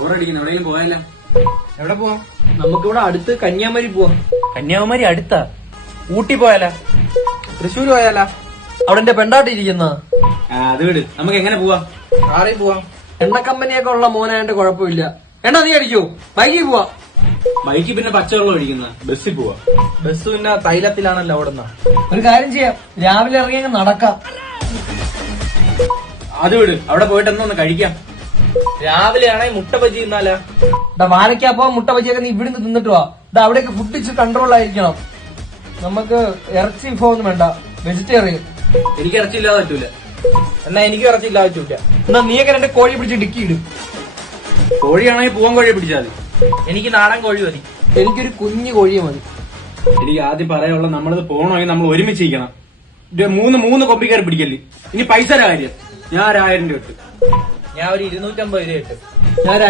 ബോറടിക്കുന്നു. എവിടെയും പോയാലോ? എവിടെ പോവാം? നമുക്കിവിടെ അടുത്ത് കന്യാകുമാരി പോവാം. കന്യാകുമാരി അടുത്താ? ഊട്ടി പോയാലാ? തൃശ്ശൂർ പോയാലാ? അവിടെ എന്റെ പെണ്ടാട്ടി ഇരിക്കുന്ന. അത് വിട്. നമുക്ക് എങ്ങനെ പോവാം? കാറിൽ പോവാം. എണ്ണ കമ്പനിയൊക്കെ ഉള്ള മോനായിട്ട് കുഴപ്പമില്ല. എണ്ണ നീ അടിക്കൂ. ബൈക്കിൽ പോവാ. ബൈക്കിൽ പിന്നെ പച്ചവെള്ളം ഒഴിക്കുന്ന. ബസ്സിൽ പോവാ. ബസ് പിന്നെ തൈലത്തിലാണല്ലോ ഓടുന്ന. ഒരു കാര്യം ചെയ്യാം, രാവിലെ ഇറങ്ങി അങ്ങ് നടക്കാം. അത് വിട്. അവിടെ പോയിട്ട് ഒന്ന് കഴിക്കാം. രാവിലെ ആണെങ്കിൽ മുട്ട ബജി തിന്നാലാ? വാഴയ്ക്കാപ്പോ മുട്ട ബജിയൊക്കെ നീ ഇവിടുന്ന് തിന്നിട്ട് വാ. അവിടേക്ക് ഫുഡ് ഇച്ച് കൺട്രോൾ ആയിരിക്കണം. നമുക്ക് ഇറച്ചി വിഭവമൊന്നും വേണ്ട, വെജിറ്റേറിയൻ. എനിക്ക് ഇറച്ചിയില്ലാതെ പറ്റൂല. എന്നാ എനിക്ക് ഇറച്ചില്ല പറ്റൂല. എന്നാ നീയൊക്കെ എന്റെ കോഴി പിടിച്ച് ഡിക്കി ഇടും. കോഴിയാണെങ്കിൽ പൂവൻ കോഴിയെ പിടിച്ചാൽ മതി. എനിക്ക് നാടൻ കോഴി മതി. എനിക്കൊരു കുഞ്ഞു കോഴിയെ മതി. എനിക്ക് ആദ്യം പറയാനുള്ള നമ്മളിത് പോകണമെങ്കിൽ നമ്മൾ ഒരുമിച്ചിരിക്കണം. മൂന്ന് കൊമ്പിക്കാർ പിടിക്കല്ലേ. ഇനി പൈസ കാര്യം ഞാൻ 1000 രൂപ ഇട്ടു. ഞാൻ ഒരു 250 രൂപ ഇട്ട്. ഞാൻ